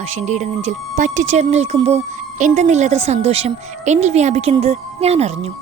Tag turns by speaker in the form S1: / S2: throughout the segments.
S1: മാഷിന്റെ ഇടനെഞ്ചിൽ പറ്റിച്ചേർന്ന് നിൽക്കുമ്പോൾ എന്തെന്നില്ലാത്ത സന്തോഷം എന്നിൽ വ്യാപിക്കുന്നത് ഞാൻ അറിഞ്ഞു.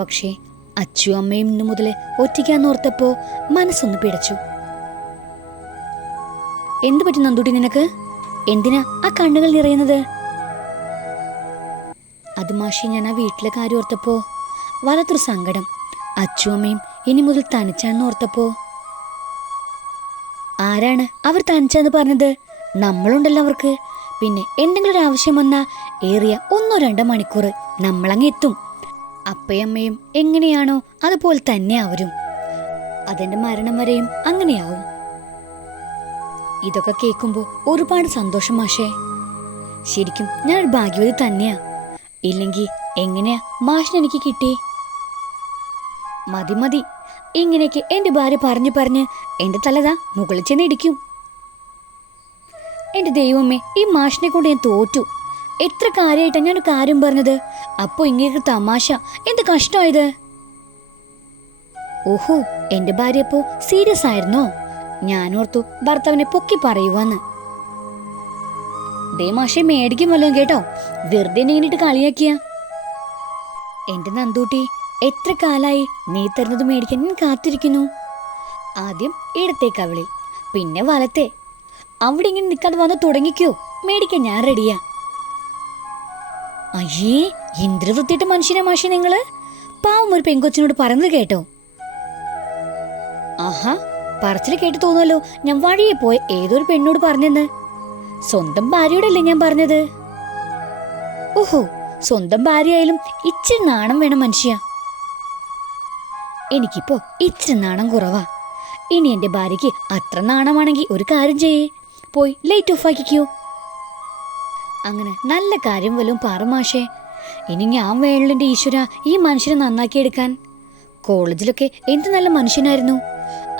S1: പക്ഷേ അച്ചു അമ്മയും ഇന്നു മുതൽ ഒറ്റയ്ക്കാന്നോർത്തപ്പോ മനസ്സൊന്ന് പിടച്ചു. എന്തു പറ്റി നന്ദുട്ടി നിനക്ക്? എന്തിനാ ആ കണ്ണുകൾ നിറയുന്നത്? അത് മാഷി ഞാൻ ആ വീട്ടിലെ കാര്യം ഓർത്തപ്പോ വല്ലാത്തൊരു സങ്കടം. അച്ചു അമ്മയും ഇനി മുതൽ തനിച്ചാണെന്ന് ഓർത്തപ്പോ. ആരാണ്? അവർ തനിച്ചാന്ന് പറഞ്ഞത്? നമ്മളുണ്ടല്ലോ അവർക്ക്. പിന്നെ എന്തെങ്കിലും ഒരു ആവശ്യം വന്നാൽ ഏറിയ ഒന്നോ രണ്ടോ മണിക്കൂർ നമ്മളങ്ങ് എത്തും. അപ്പയമ്മയും എങ്ങനെയാണോ അതുപോലെ തന്നെ അവരും. അതെന്റെ മരണം വരെയും അങ്ങനെയാവും. ഇതൊക്കെ കേൾക്കുമ്പോൾ ഒരുപാട് സന്തോഷം മാഷേ. ശരിക്കും ഞാനൊരു ഭാഗ്യവതി തന്നെയാ. ഇല്ലെങ്കിൽ എങ്ങനെയാ മാഷിന് എനിക്ക് കിട്ടി? മതി മതി. ഇങ്ങനെയൊക്കെ എന്റെ ഭാര്യ പറഞ്ഞു പറഞ്ഞ് എന്റെ തലതാ മുകളിൽ ചെന്ന് ഇടിക്കും. എന്റെ ദൈവമേ ഈ മാഷിനെ കൊണ്ട് ഞാൻ തോറ്റു. എത്ര കാര്യമായിട്ടാണ് ഞാനൊരു കാര്യം പറഞ്ഞത്? അപ്പോൾ ഇങ്ങനെ തമാശ. എന്ത് കഷ്ടമായത്? ഓഹോ എന്റെ ഭാര്യ അപ്പോ സീരിയസ് ആയിരുന്നോ? ഞാനോർത്തു ഭർത്താവിനെ പൊക്കി പറയുവാന്ന്. ദേ മാഷെ മേടിക്കും വല്ലതും കേട്ടോ. വെറുതെ നീങ്ങിട്ട് കളിയാക്കിയാ. എന്റെ നന്ദൂട്ടി എത്ര കാലായി നീ തരുന്നത് മേടിക്കാൻ ഞാൻ കാത്തിരിക്കുന്നു? ആദ്യം ഇടത്തെ കവിളിൽ പിന്നെ വലത്തെ. അവിടെ ഇങ്ങനെ നിൽക്കാതെ വന്ന് തുടങ്ങിക്കോ. മേടിക്കാൻ ഞാൻ റെഡിയാ അയ്യേ ഇന്ദ്രവൃത്തിയിട്ട് മനുഷ്യനെ മാഷി നിങ്ങൾ. പാവം ഒരു പെങ്കൊച്ചിനോട് പറഞ്ഞു കേട്ടോ. ആഹാ പറച്ചിൽ കേട്ട് തോന്നുമല്ലോ ഞാൻ വഴിയെ പോയ ഏതൊരു പെണ്ണോട് പറഞ്ഞെന്ന്. സ്വന്തം ഭാര്യയോടല്ലേ ഞാൻ പറഞ്ഞത്? ഓഹോ സ്വന്തം ഭാര്യയായാലും ഇച്ചിരി നാണം വേണം മനുഷ്യ. എനിക്കിപ്പോ ഇച്ചിരി നാണം കുറവാ. ഇനി എന്റെ ഭാര്യയ്ക്ക് അത്ര നാണമാണെങ്കിൽ ഒരു കാര്യം ചെയ്യേ. പോയി. ലൈറ്റ് ഓഫ് ആക്കിക്കോ. അങ്ങനെ നല്ല കാര്യം വല്ലതും പറമാഷേ ഇനി ഞാൻ വേണലിന്റെ ഈശ്വര ഈ മനുഷ്യനെ നന്നാക്കിയെടുക്കാൻ കോളേജിലൊക്കെ എന്ത് നല്ല മനുഷ്യനായിരുന്നു.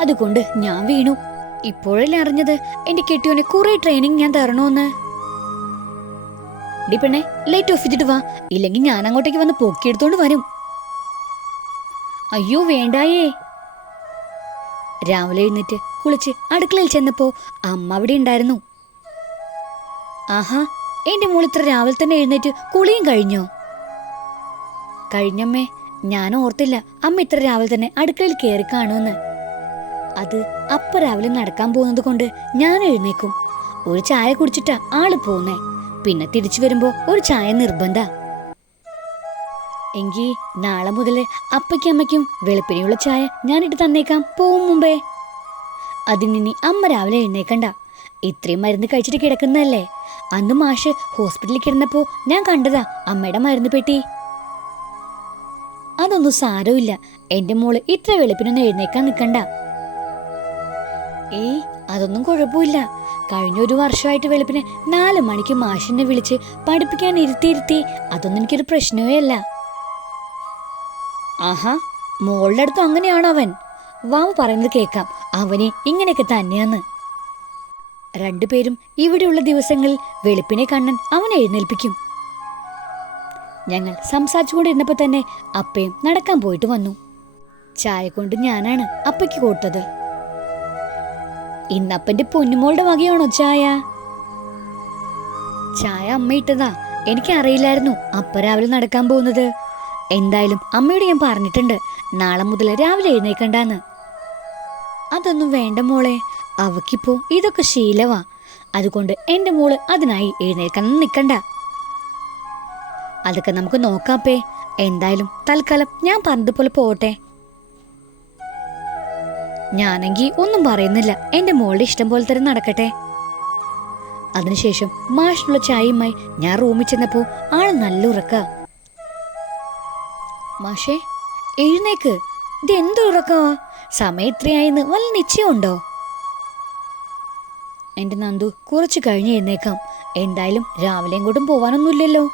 S1: അതുകൊണ്ട് ഞാൻ വീണു. ഇപ്പോഴല്ലേ അറിഞ്ഞത് എന്റെ കെട്ടിയോനെ കുറെ ട്രെയിനിങ് ഞാൻ തരണോന്ന്. ഡി പെണ്ണെ ലൈറ്റ് ഓഫ് ചെയ്തിട്ട് വാ. ഇല്ലെങ്കിൽ ഞാൻ അങ്ങോട്ടേക്ക് വന്ന് പൊക്കിയെടുത്തോണ്ട് വരും. അയ്യോ വേണ്ടായേ. രാവിലെ എഴുന്നേറ്റ് കുളിച്ച് അടുക്കളയിൽ ചെന്നപ്പോ അമ്മ അവിടെ ഉണ്ടായിരുന്നു. ആഹാ എന്റെ മോളിത്ര രാവിലെ തന്നെ എഴുന്നേറ്റ് കുളിയും കഴിഞ്ഞോ? കഴിഞ്ഞമ്മേ ഞാൻ ഓർത്തില്ല അമ്മ ഇത്ര രാവിലെ തന്നെ അടുക്കളയിൽ കയറി കാണുമെന്ന്. അത് അപ്പ രാവിലെ നടക്കാൻ പോകുന്നത് കൊണ്ട് ഞാൻ എഴുന്നേക്കും. ഒരു ചായ കുടിച്ചിട്ടാ ആൾ പോന്നേ. പിന്നെ തിരിച്ചു വരുമ്പോ ഒരു ചായ നിർബന്ധ. എങ്കി നാളെ മുതൽ അപ്പയ്ക്കും അമ്മയ്ക്കും വെളുപ്പിനെയുള്ള ചായ ഞാനിട്ട് തന്നേക്കാം. പോവും മുമ്പേ. അതിനി അമ്മ രാവിലെ എഴുന്നേക്കണ്ട. ഇത്രയും മരുന്ന് കഴിച്ചിട്ട് കിടക്കുന്നതല്ലേ? അന്ന് മാഷ് ഹോസ്പിറ്റലിൽ കിടന്നപ്പോ ഞാൻ കണ്ടതാ അമ്മയുടെ മരുന്ന് പെട്ടി. അതൊന്നും സാരമില്ല. എന്റെ മോൾ ഇത്ര വെളുപ്പിനൊന്നും എഴുന്നേക്കാൻ നിൽക്കണ്ട ഏയ് അതൊന്നും കുഴപ്പമില്ല. കഴിഞ്ഞ ഒരു വർഷമായിട്ട് വെളുപ്പിന് നാല് മണിക്ക് മാഷിനെ വിളിച്ച് പഠിപ്പിക്കാൻ ഇരുത്തിയിരുത്തി അതൊന്നും എനിക്കൊരു പ്രശ്നമേ അല്ല. ആഹാ മോളുടെ അടുത്തും അങ്ങനെയാണ് അവൻ. വാവ് പറയുന്നത് കേൾക്കാം. അവനെ ഇങ്ങനെയൊക്കെ തന്നെയാന്ന്. രണ്ടുപേരും ഇവിടെയുള്ള ദിവസങ്ങളിൽ വെളുപ്പിനെ കണ്ണൻ അവനെ എഴുന്നേൽപ്പിക്കും. ഞങ്ങൾ സംസാരിച്ചുകൊണ്ടിരുന്നപ്പോൾ തന്നെ അപ്പയും നടക്കാൻ പോയിട്ട് വന്നു. ചായ കൊണ്ട് ഞാനാണ് അപ്പയ്ക്ക് കൊടുത്തത്. ഇന്നപ്പന്റെ പൊന്നുമോളുടെ വകയാണോ ചായ? ചായ അമ്മ ഇട്ടതാ. എനിക്കറിയില്ലായിരുന്നു അപ്പ രാവിലെ നടക്കാൻ പോകുന്നത്. എന്തായാലും അമ്മയോട് ഞാൻ പറഞ്ഞിട്ടുണ്ട്. നാളെ മുതൽ രാവിലെ എഴുന്നേക്കണ്ടാന്ന് അതൊന്നും വേണ്ട മോളെ. അവക്കിപ്പോ ഇതൊക്കെ ശീലവാ. അതുകൊണ്ട് എന്റെ മോൾ അതിനായി എഴുന്നേൽക്കണം നിൽക്കണ്ട. അതൊക്കെ നമുക്ക് നോക്കാപ്പേ. എന്തായാലും തൽക്കാലം ഞാൻ പറഞ്ഞതുപോലെ പോട്ടെ ഞാനെങ്കി ഒന്നും പറയുന്നില്ല. എന്റെ മോളുടെ ഇഷ്ടം പോലെ തന്നെ നടക്കട്ടെ. അതിനുശേഷം മാഷിനുള്ള ചായയുമായി ഞാൻ റൂമിൽ ചെന്നപ്പോ ആൾ നല്ല ഉറക്ക. മാഷേ എഴുന്നേക്ക്. ഇത് എന്ത് ഉറക്കമാ? സമയം ഇത്രയായിന്ന് വല്ല നിശ്ചയമുണ്ടോ? എന്റെ നന്ദു കുറച്ച് കഴിഞ്ഞ് എഴുന്നേക്കാം. എന്തായാലും രാവിലെ കൂടും പോവാനൊന്നുമില്ലല്ലോ.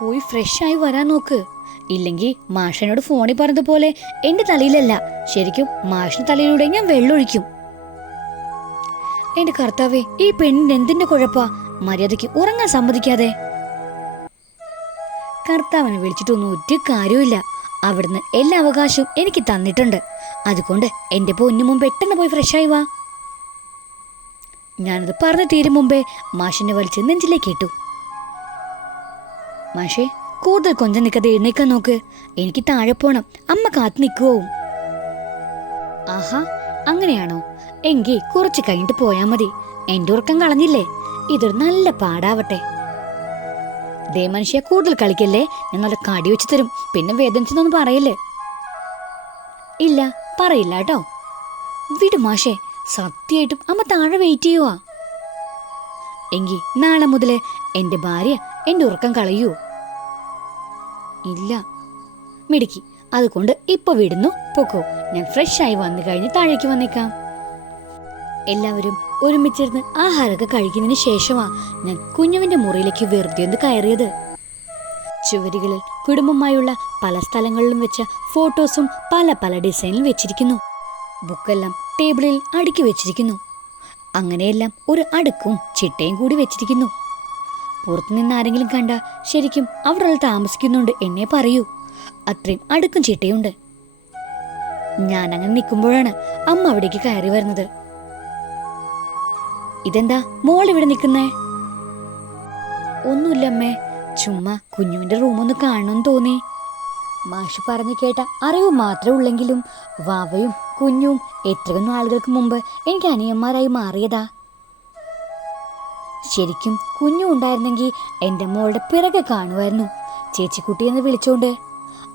S1: പോയി ഫ്രഷ് ആയി വരാൻ നോക്ക്. ഇല്ലെങ്കിൽ മാഷനോട് ഫോണിൽ പറഞ്ഞതുപോലെ എന്റെ തലയിലല്ല ശരിക്കും മാഷിന് തലയിലൂടെ ഞാൻ വെള്ളമൊഴിക്കും. എന്റെ കർത്താവേ ഈ പെണ്ണിന് എന്തിന്റെ കുഴപ്പ? മര്യാദയ്ക്ക് ഉറങ്ങാൻ സമ്മതിക്കാതെ. കർത്താവിനെ വിളിച്ചിട്ടൊന്നും ഒരു കാര്യമില്ല അവിടുന്ന് എല്ലാ അവകാശവും എനിക്ക് തന്നിട്ടുണ്ട്. അതുകൊണ്ട് എന്റെ പൊന്നു മുമ്പ് പെട്ടെന്ന് പോയി ഫ്രഷായി വാ. ഞാനത് പറഞ്ഞു തീരും മുമ്പേ മാഷിനെ വലിച്ച് നെഞ്ചിലേക്ക് ഇട്ടു. മാഷേ കൂടുതൽ കൊഞ്ചം നിൽക്കാതെ എഴുന്നേക്കാൻ നോക്ക്. എനിക്ക് താഴെ പോണം. അമ്മ കാത്തു നിൽക്കുവോ? ആഹാ അങ്ങനെയാണോ? എങ്കി കുറച്ച് കഴിഞ്ഞിട്ട് പോയാൽ മതി. എന്റെ ഉറക്കം കളഞ്ഞില്ലേ? ഇതൊരു നല്ല പാടാവട്ടെ. ദേ മനുഷ്യ കൂടുതൽ കളിക്കല്ലേ? ഞാൻ നല്ല കടി വെച്ച് തരും. പിന്നെ വേദനിച്ചെന്നൊന്നും പറയല്ലേ? ഇല്ല പറയില്ല കേട്ടോ. വിടും മാഷേ സത്യമായിട്ടും അമ്മ താഴെ വെയിറ്റ് ചെയ്യുവാ. എങ്കി നാളെ മുതൽ എന്റെ ഭാര്യ എന്റെ ഉറക്കം കളയൂ ഇല്ല. മിടുക്കി അതുകൊണ്ട് ഇപ്പൊ വിടുന്നു. പൊക്കോ. ഞാൻ ഫ്രഷ് ആയി വന്നു കഴിഞ്ഞ് താഴേക്ക് വന്നേക്കാം. എല്ലാവരും ഒരുമിച്ചിരുന്ന് ആഹാരമൊക്കെ കഴിക്കുന്നതിന് ശേഷമാ ഞാൻ കുഞ്ഞുവിന്റെ മുറിയിലേക്ക് വെറുതെ ഒന്ന് കയറിയത്. ചുവരുകളിൽ കുടുംബമായുള്ള പല സ്ഥലങ്ങളിലും വെച്ച ഫോട്ടോസും പല പല ഡിസൈനിൽ വെച്ചിരിക്കുന്നു. ബുക്കെല്ലാം ടേബിളിൽ അടുക്കി വെച്ചിരിക്കുന്നു. അങ്ങനെയെല്ലാം ഒരു അടുക്കും ചിട്ടയും കൂടി വെച്ചിരിക്കുന്നു. പുറത്തു നിന്ന് ആരെങ്കിലും കണ്ട ശരിക്കും അവിടെ ഒരാൾ താമസിക്കുന്നുണ്ട് എന്നെ പറയൂ. അത്രയും അടുക്കും ചിട്ടയുണ്ട്. ഞാൻ അങ്ങനെ നിൽക്കുമ്പോഴാണ് അമ്മ അവിടേക്ക് കയറി വരുന്നത്. ഇതെന്താ? മോൾ ഇവിടെ നിൽക്കുന്നേ? ഒന്നുമില്ല അമ്മേ ചുമ്മാ കുഞ്ഞുവിന്റെ റൂമൊന്ന് കാണണമെന്ന് തോന്നി. മാഷ് പറഞ്ഞു കേട്ട അറിവ് മാത്രമേ ഉള്ളെങ്കിലും വാവയും കുഞ്ഞും എത്രയോ ആളുകൾക്ക് മുമ്പ് എനിക്ക് അനിയന്മാരായി മാറിയതാ. ശരിക്കും കുഞ്ഞു ഉണ്ടായിരുന്നെങ്കിൽ എന്റെ മോളുടെ പിറകെ കാണുമായിരുന്നു ചേച്ചിക്കുട്ടി എന്ന് വിളിച്ചോണ്ട്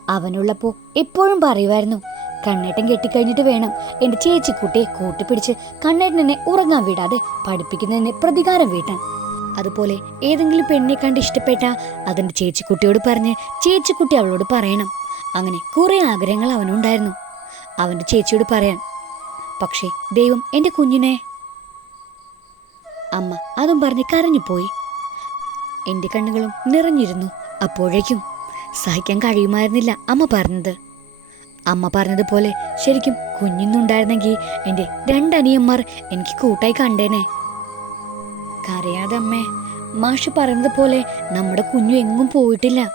S1: അവനുള്ളപ്പോൾ എപ്പോഴും പറയുമായിരുന്നു കണ്ണേട്ടൻ കെട്ടിക്കഴിഞ്ഞിട്ട് വേണം എന്റെ ചേച്ചിക്കുട്ടിയെ കൂട്ടിപ്പിടിച്ച് കണ്ണേട്ടൻ എന്നെ ഉറങ്ങാൻ വിടാതെ പഠിപ്പിക്കുന്നതിന് പ്രതികാരം വീട്ടാൻ. അതുപോലെ ഏതെങ്കിലും പെണ്ണിനെ കണ്ട് ഇഷ്ടപ്പെട്ട അതിന്റെ ചേച്ചിക്കുട്ടിയോട് പറഞ്ഞ് ചേച്ചിക്കുട്ടി അവളോട് പറയണം. അങ്ങനെ കുറെ ആഗ്രഹങ്ങൾ അവനുണ്ടായിരുന്നു. അവന്റെ ചേച്ചിയോട് പറയാൻ പക്ഷേ ദൈവം എന്റെ കുഞ്ഞിനെ അമ്മ അതും പറഞ്ഞ് കരഞ്ഞുപോയി. എന്റെ കണ്ണുകളും നിറഞ്ഞിരുന്നു അപ്പോഴേക്കും. സഹിക്കാൻ കഴിയുമായിരുന്നില്ല അമ്മ പറഞ്ഞത്. അമ്മ പറഞ്ഞതുപോലെ ശരിക്കും കുഞ്ഞിന്നുണ്ടായിരുന്നെങ്കിൽ എന്റെ രണ്ടനിയന്മാർ എനിക്ക് കൂട്ടായി കണ്ടേനെ. കരയാതെ അമ്മേ മാഷ് പറയുന്നത് പോലെ നമ്മുടെ കുഞ്ഞു എങ്ങും പോയിട്ടില്ല.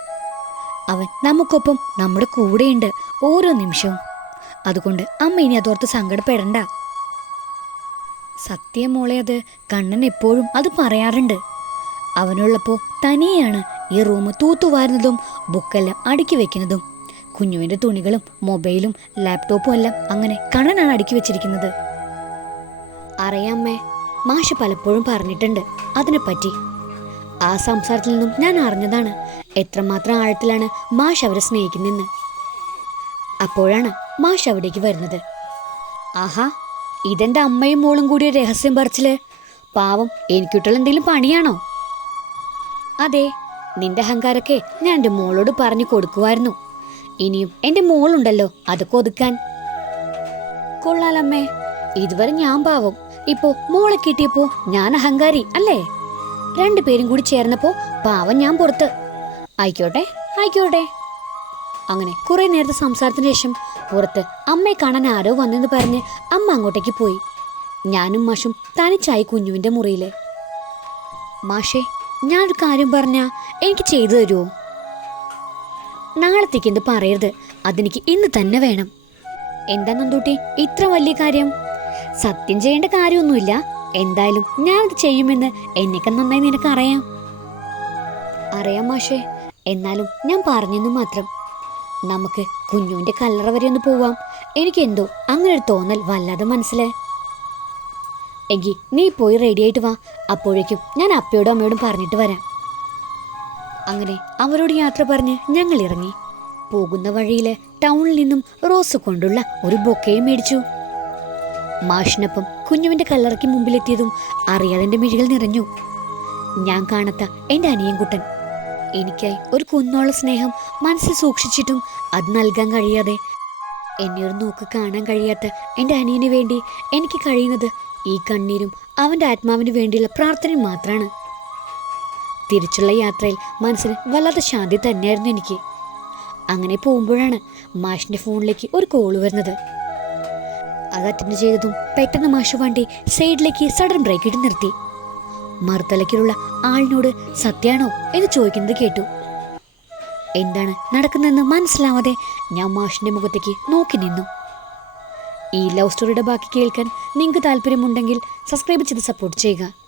S1: അവൻ നമുക്കൊപ്പം നമ്മുടെ കൂടെയുണ്ട് ഓരോ നിമിഷവും. അതുകൊണ്ട് അമ്മ ഇനി അതോർത്ത് സങ്കടപ്പെടണ്ട. സത്യം മോളെ അത് കണ്ണൻ എപ്പോഴും അത് പറയാറുണ്ട്. അവനുള്ളപ്പോൾ തനിയാണ് ഈ റൂം തൂത്തുവാരുന്നതും ബുക്കെല്ലാം അടുക്കി വെക്കുന്നതും. കുഞ്ഞുവിന്റെ തുണികളും മൊബൈലും ലാപ്ടോപ്പും എല്ലാം അങ്ങനെ കണ്ണനാണ് അടുക്കി വെച്ചിരിക്കുന്നത്. അറിയാമ്മേ മാഷ പലപ്പോഴും പറഞ്ഞിട്ടുണ്ട് അതിനെപ്പറ്റി. ആ സംസാരത്തിൽ നിന്നും ഞാൻ അറിഞ്ഞതാണ് എത്രമാത്രം ആഴത്തിലാണ് മാഷ് അവരെ സ്നേഹിക്കുന്നെന്ന് അപ്പോഴാണ് മാഷ് അവിടേക്ക് വരുന്നത്. ആഹാ ഇതെന്റെ അമ്മയും മോളും കൂടി രഹസ്യം പറിച്ചിൽ പാവം എനിക്കുട്ടുള്ള എന്തെങ്കിലും പണിയാണോ? അതെ നിന്റെ അഹങ്കാരൊക്കെ ഞാൻ എന്റെ മോളോട് പറഞ്ഞു കൊടുക്കുമായിരുന്നു ഇനിയും എന്റെ മോളുണ്ടല്ലോ അതൊക്കെ ഒതുക്കാൻ കൊള്ളാലമ്മേ ഇതുവരെ ഞാൻ പാവം. ഇപ്പോ മോളെ കിട്ടിയപ്പോ ഞാൻ അഹങ്കാരി അല്ലേ? രണ്ടുപേരും കൂടി ചേർന്നപ്പോ പാവം ഞാൻ പുറത്ത്. ആയിക്കോട്ടെ ആയിക്കോട്ടെ. അങ്ങനെ കുറെ നേരത്തെ സംസാരത്തിന് ശേഷം പുറത്ത് അമ്മയെ കാണാൻ ആരോ വന്നെന്ന് പറഞ്ഞ് അമ്മ അങ്ങോട്ടേക്ക് പോയി. ഞാനും മാഷും തനിച്ചായി കുഞ്ഞുവിന്റെ മുറിയിലെ. മാഷേ ഞാനൊരു കാര്യം പറഞ്ഞാ എനിക്ക് ചെയ്തു തരുമോ നാളത്തേക്ക് എന്ത് പറയരുത്. അതെനിക്ക് ഇന്ന് തന്നെ വേണം. എന്താ നന്ദൂട്ടി ഇത്ര വലിയ കാര്യം? സത്യം ചെയ്യേണ്ട കാര്യമൊന്നുമില്ല. എന്തായാലും ഞാനത് ചെയ്യുമെന്ന് എന്നൊക്കെ നന്നായി നിനക്ക് അറിയാം അറിയാം മാഷേ. എന്നാലും ഞാൻ പറഞ്ഞെന്ന് മാത്രം. നമുക്ക് കുഞ്ഞുവിന്റെ കല്ലറ വരെ ഒന്ന് പോവാം. എനിക്ക് എന്തോ അങ്ങനെ ഒരു തോന്നൽ വല്ലാതെ മനസ്സിലായി. എങ്കിൽ നീ പോയി റെഡിയായിട്ട് വാ. അപ്പോഴേക്കും ഞാൻ അപ്പയോടും അമ്മയോടും പറഞ്ഞിട്ട് വരാം. അങ്ങനെ അവരോട് യാത്ര പറഞ്ഞ് ഞങ്ങൾ ഇറങ്ങി പോകുന്ന വഴിയിൽ ടൗണിൽ നിന്നും റോസ് കൊണ്ടുള്ള ഒരു ബൊക്കയും മേടിച്ചു. മാഷിനൊപ്പം കുഞ്ഞുവിന്റെ കല്ലറയ്ക്ക് മുമ്പിലെത്തിയതും അറിയാതെ മിഴികൾ നിറഞ്ഞു. ഞാൻ കാണത്ത എന്റെ അനിയൻകുട്ടൻ. എനിക്കായി ഒരു കുന്നോള സ്നേഹം മനസ്സിൽ സൂക്ഷിച്ചിട്ടും അത് നൽകാൻ കഴിയാതെ എന്നെ ഒരു നോക്ക് കാണാൻ കഴിയാത്ത എന്റെ അനിയന് വേണ്ടി എനിക്ക് കഴിയുന്നത് ഈ കണ്ണീരും അവന്റെ ആത്മാവിന് വേണ്ടിയുള്ള പ്രാർത്ഥനയും മാത്രമാണ് തിരിച്ചുള്ള യാത്രയിൽ മനസ്സിന് വല്ലാത്ത ശാന്തി തന്നെയായിരുന്നു എനിക്ക്. അങ്ങനെ പോകുമ്പോഴാണ് മാഷിന്റെ ഫോണിലേക്ക് ഒരു കോൾ വരുന്നത്. അത് അറ്റൻഡ് ചെയ്തതും പെട്ടെന്ന് മാഷ് വണ്ടി സൈഡിലേക്ക് സഡൻ ബ്രേക്ക് ഇട്ട് നിർത്തി. മറുതലക്കിലുള്ള ആളിനോട് സത്യാണോ? എന്ന് ചോദിക്കുന്നത് കേട്ടു. എന്താണ് നടക്കുന്നതെന്ന് മനസ്സിലാവാതെ ഞാൻ മാഷിന്റെ മുഖത്തേക്ക് നോക്കി നിന്നു. ഈ ലവ് സ്റ്റോറിയുടെ ബാക്കി കേൾക്കാൻ നിങ്ങൾക്ക് താല്പര്യമുണ്ടെങ്കിൽ സബ്സ്ക്രൈബ് ചെയ്ത് സപ്പോർട്ട് ചെയ്യുക.